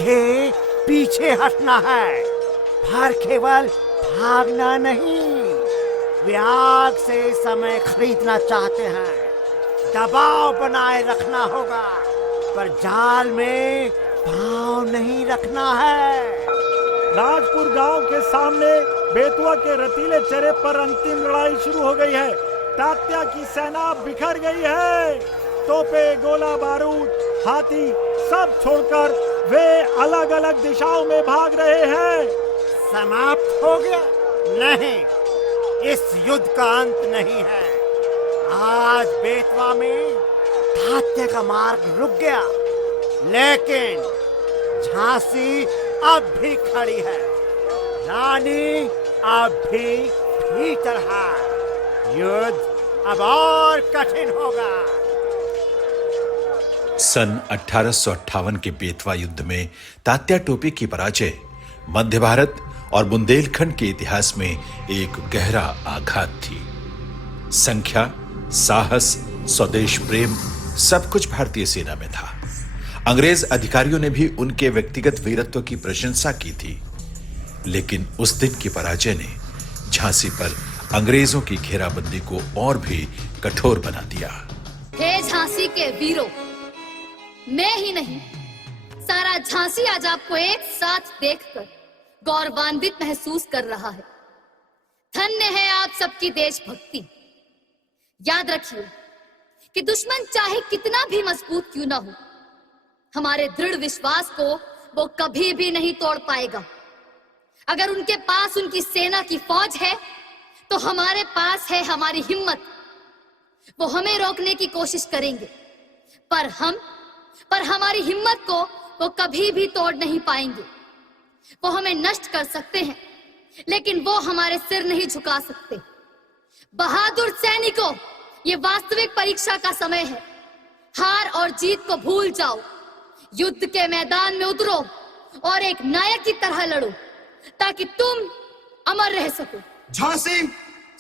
ये पीछे हटना है, पर केवल भागना नहीं। वे आग से समय खरीदना चाहते हैं। दबाव बनाए रखना होगा, पर जाल में पांव नहीं रखना है। राजपुर गांव के सामने बेतवा के रतीले चेहरे पर अंतिम लड़ाई शुरू हो गई है। तात्या की सेना बिखर गई है। तोपे, गोला बारूद, हाथी सब छोड़कर वे अलग अलग दिशाओं में भाग रहे हैं। समाप्त हो गया? नहीं, इस युद्ध का अंत नहीं है। आज बेतवा में तात्या का मार्ग रुक गया, लेकिन झांसी अब भी खड़ी है। रानी अब भी भीतर है। युद्ध अब और कठिन होगा। सन 1858 के बेतवा युद्ध में तात्या टोपे की पराजय मध्य भारत और बुंदेलखंड के इतिहास में एक गहरा आघात थी। संख्या, साहस, स्वदेश प्रेम सब कुछ भारतीय सेना में था। अंग्रेज अधिकारियों ने भी उनके व्यक्तिगत वीरत्व की प्रशंसा की थी, लेकिन उस दिन की पराजय ने झांसी पर अंग्रेजों की घेराबंदी को और भी कठोर बना दिया। हे झांसी के वीरों, मैं ही नहीं, सारा झांसी आज आपको एक साथ देखकर गौरवान्वित महसूस कर रहा है। धन्य है आप सबकी देशभक्ति। याद रखिए कि दुश्मन चाहे कितना भी मजबूत क्यों ना हो, हमारे दृढ़ विश्वास को वो कभी भी नहीं तोड़ पाएगा। अगर उनके पास उनकी सेना की फौज है, तो हमारे पास है हमारी हिम्मत। वो हमें रोकने की कोशिश करेंगे, पर हमारी हिम्मत को वो कभी भी तोड़ नहीं पाएंगे। वो हमें नष्ट कर सकते हैं, लेकिन वो हमारे सिर नहीं झुका सकते। बहादुर सैनिकों, ये वास्तविक परीक्षा का समय है। हार और जीत को भूल जाओ, युद्ध के मैदान में उतरो और एक नायक की तरह लड़ो, ताकि तुम अमर रह सको। झांसी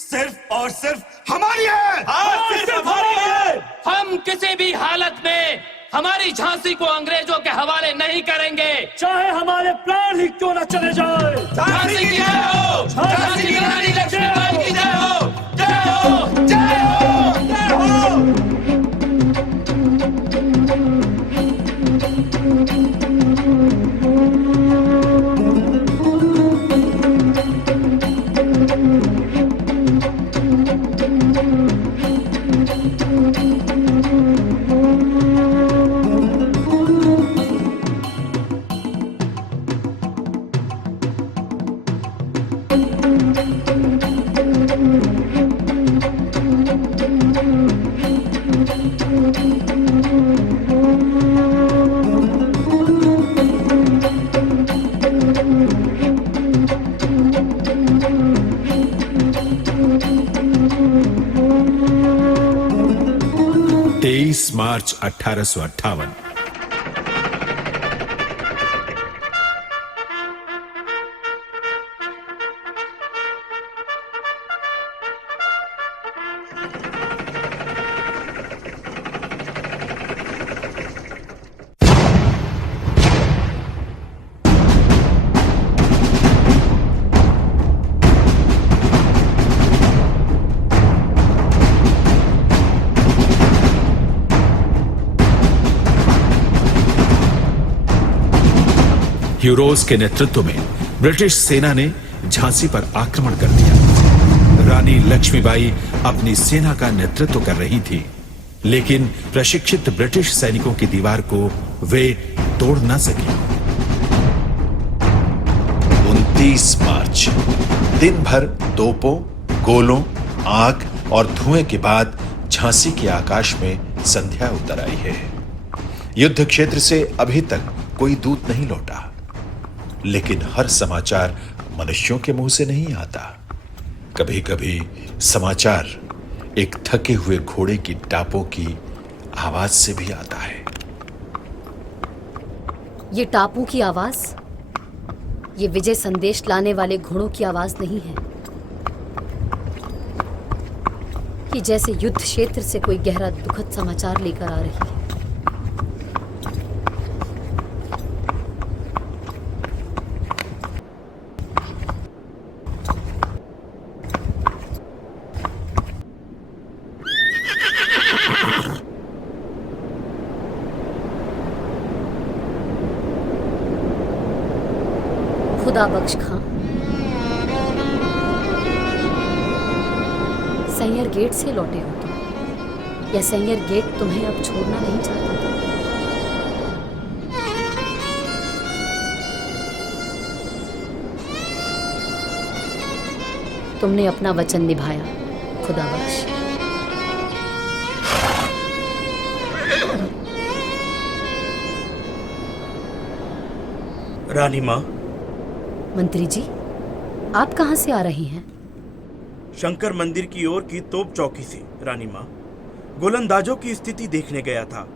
सिर्फ और सिर्फ हमारी है। सिर्फ हमारी है। हम किसी भी हालत में हमारी झांसी को अंग्रेजों के हवाले नहीं करेंगे, चाहे हमारे प्राण ही क्यों न चले जाए। झांसी की जय हो, झांसी की रानी लक्ष्मीबाई की जय हो, जय हो, जय हो, जय हो। मार्च 1858। ह्यूरोज के नेतृत्व में ब्रिटिश सेना ने झांसी पर आक्रमण कर दिया। रानी लक्ष्मीबाई अपनी सेना का नेतृत्व कर रही थी, लेकिन प्रशिक्षित ब्रिटिश सैनिकों की दीवार को वे तोड़ न सकी। 29 मार्च दिन भर तोपों, गोलों, आग और धुएं के बाद झांसी के आकाश में संध्या उतर आई है। युद्ध क्षेत्र से अभी तक कोई दूत नहीं लौटा, लेकिन हर समाचार मनुष्यों के मुंह से नहीं आता। कभी कभी समाचार एक थके हुए घोड़े की टापों की आवाज से भी आता है। ये टापू की आवाज, ये विजय संदेश लाने वाले घोड़ों की आवाज नहीं है। ये जैसे युद्ध क्षेत्र से कोई गहरा दुखद समाचार लेकर आ रही है। खुदा बख्श खां, सैयर गेट से लौटे हो तुम, या सैयर गेट तुम्हें अब छोड़ना नहीं चाहता था? तुमने अपना वचन निभाया, खुदा बख्श। रानी माँ, मंत्री जी, आप कहाँ से आ रही हैं? शंकर मंदिर की ओर की तोप चौकी से रानी माँ। गोलंदाजों की स्थिति देखने गया था।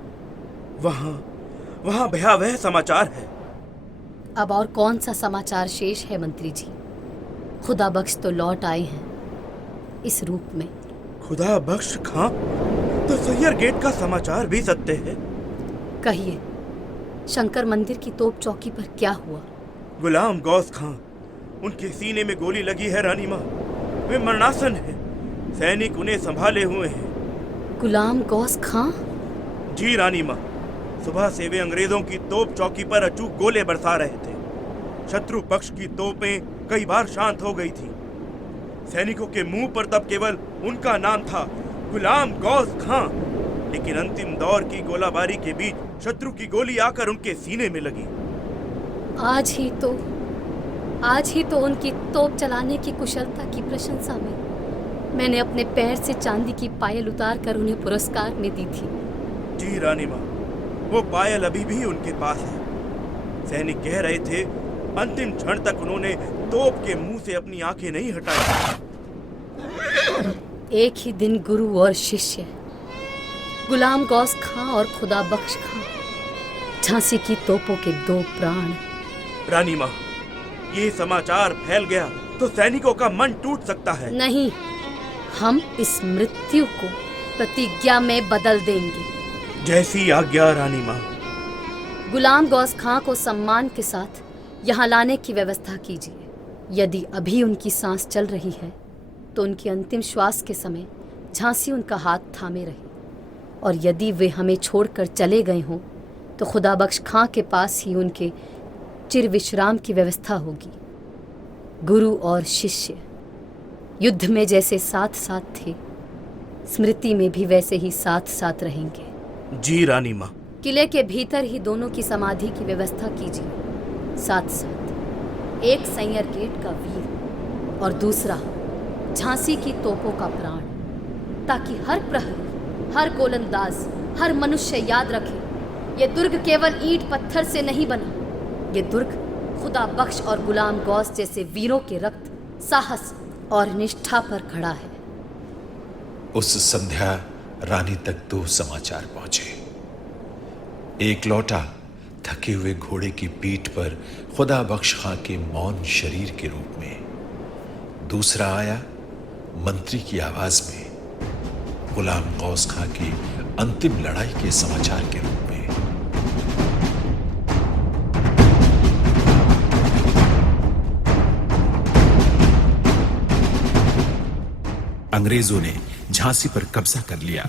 वहाँ भयावह समाचार है। अब और कौन सा समाचार शेष है मंत्री जी? खुदा बख्श तो लौट आए हैं इस रूप में। खुदा बख्श खां? तो सैयर गेट का समाचार भी सत्य है। कहिए, शंकर मंदिर की तोप चौकी पर क्या हुआ? गुलाम गौस खां, उनके सीने में गोली लगी है रानी माँ। वे मरणासन हैं। सैनिक उन्हें संभाले हुए हैं। गुलाम गौस खां? जी रानी माँ, सुबह से वे अंग्रेजों की तोप चौकी पर अचूक गोले बरसा रहे थे। शत्रु पक्ष की तोपें कई बार शांत हो गई थी। सैनिकों के मुंह पर तब केवल उनका नाम था, गुलाम गौस खां। लेकिन अंतिम दौर की गोलाबारी के बीच शत्रु की गोली आकर उनके सीने में लगी। आज ही तो उनकी तोप चलाने की कुशलता की प्रशंसा में मैंने अपने पैर से चांदी की पायल उतार कर उन्हें पुरस्कार में दी थी। जी रानी माँ, वो पायल अभी भी उनके पास है। सैनिक कह रहे थे, अंतिम क्षण तक उन्होंने तोप के मुंह से अपनी आंखें नहीं हटाई। एक ही दिन गुरु और शिष्य, गुलाम गौस खां और खुदा बख्श खां, झांसी की तोपों के 2 प्राण। रानी माँ, ये समाचार फैल गया तो सैनिकों का मन टूट सकता है। नहीं, हम इस मृत्यु को प्रतिज्ञा में बदल देंगे। जैसी आज्ञा रानी माँ। गुलाम गौस खां को सम्मान के साथ यहाँ लाने की व्यवस्था कीजिए। यदि अभी उनकी सांस चल रही है तो उनकी अंतिम श्वास के समय झांसी उनका हाथ थामे रहे, और यदि वे हमें छोड़कर चले गए हों तो खुदा बख्श खां के पास ही उनके चिर विश्राम की व्यवस्था होगी। गुरु और शिष्य युद्ध में जैसे साथ साथ थे, स्मृति में भी वैसे ही साथ साथ रहेंगे। जी रानी माँ। किले के भीतर ही दोनों की समाधि की व्यवस्था कीजिए। साथ साथ एक सैयर गेट का वीर और दूसरा झांसी की तोपों का प्राण, ताकि हर प्रहरी, हर गोलंदाज, हर मनुष्य याद रखे, ये दुर्ग केवल ईंट पत्थर से नहीं बना। ये दुर्ग खुदा बख्श और गुलाम गौस जैसे वीरों के रक्त, साहस और निष्ठा पर खड़ा है। उस संध्या रानी तक 2 समाचार पहुंचे। एक लौटा थके हुए घोड़े की पीठ पर खुदा बख्श खां के मौन शरीर के रूप में। दूसरा आया मंत्री की आवाज में, गुलाम गौस खां की अंतिम लड़ाई के समाचार के रूप में। अंग्रेजों ने झांसी पर कब्जा कर लिया।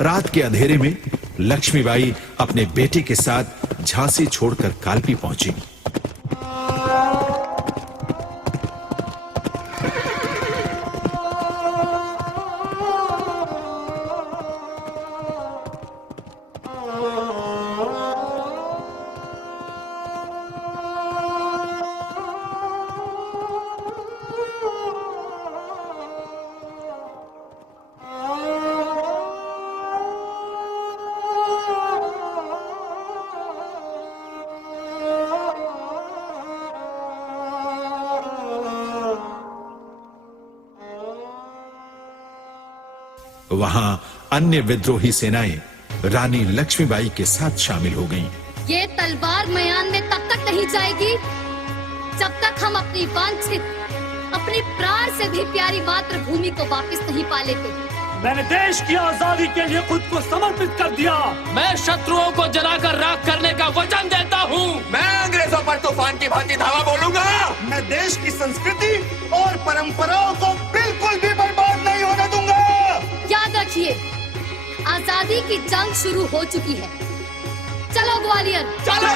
रात के अंधेरे में लक्ष्मीबाई अपने बेटे के साथ झांसी छोड़कर कालपी पहुंची। वहां अन्य विद्रोही सेनाएं रानी लक्ष्मीबाई के साथ शामिल हो गईं। ये तलवार मयान में तब तक नहीं जाएगी जब तक हम अपनी वांछित, अपनी प्राण से भी प्यारी मातृभूमि को वापस नहीं पा लेते। मैंने देश की आजादी के लिए खुद को समर्पित कर दिया। मैं शत्रुओं को जलाकर राख करने का वचन देता हूँ। मैं अंग्रेजों पर तूफान की भांति धावा बोलूंगा। मैं देश की संस्कृति और परंपराओं को बिल्कुल भी बर्बाद नहीं होने दूंगा। याद रखिए, आजादी की जंग शुरू हो चुकी है। चलो ग्वालियर, चलो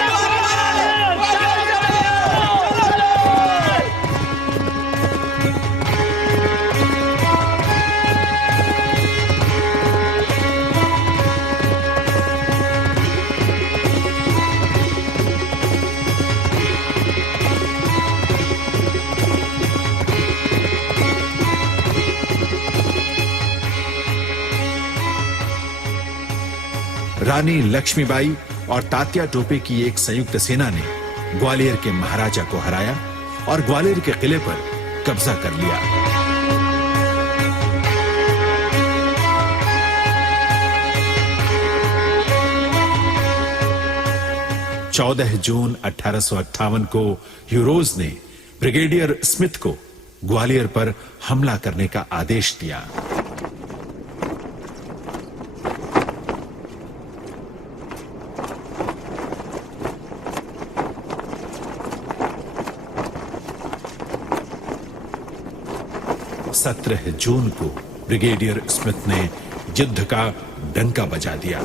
रानी लक्ष्मीबाई और तात्या टोपे की एक संयुक्त सेना ने ग्वालियर के महाराजा को हराया और ग्वालियर के किले पर कब्जा कर लिया। 14 जून 1858 को ह्यूरोज ने ब्रिगेडियर स्मिथ को ग्वालियर पर हमला करने का आदेश दिया। जून को ब्रिगेडियर स्मिथ ने युद्ध का डंका बजा दिया।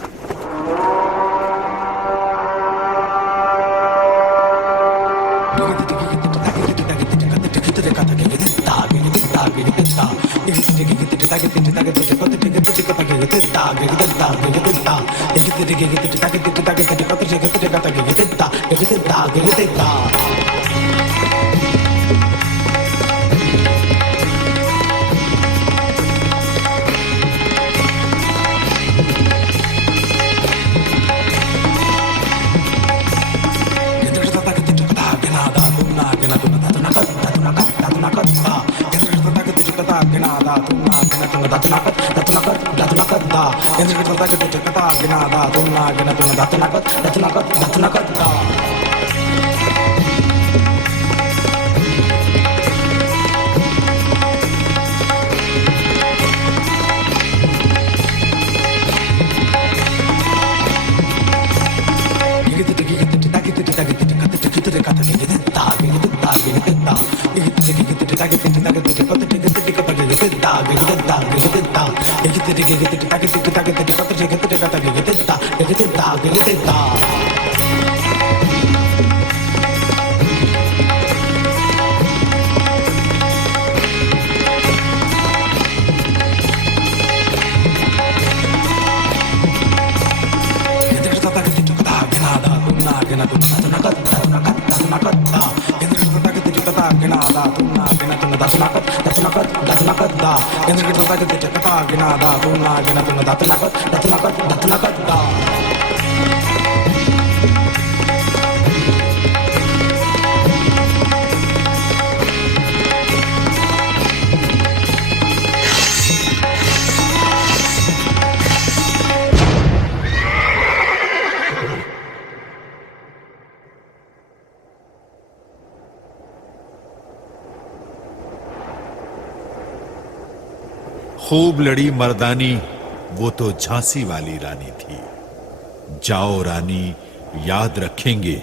खूब लड़ी मर्दानी वो तो झांसी वाली रानी थी। जाओ रानी याद रखेंगे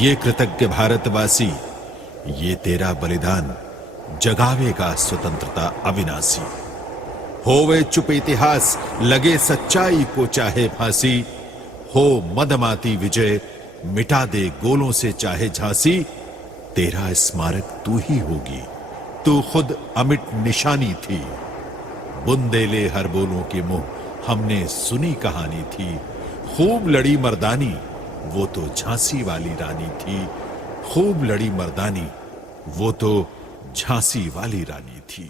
ये कृतज्ञ भारतवासी, ये तेरा बलिदान जगावेगा स्वतंत्रता अविनाशी। होवे चुप इतिहास लगे सच्चाई को चाहे फांसी, हो मदमाती विजय मिटा दे गोलों से चाहे झांसी। तेरा स्मारक तू ही होगी, तू खुद अमिट निशानी थी। बुंदेले हर बोलों के मुंह हमने सुनी कहानी थी। खूब लड़ी मर्दानी वो तो झांसी वाली रानी थी। खूब लड़ी मर्दानी वो तो झांसी वाली रानी थी।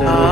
आ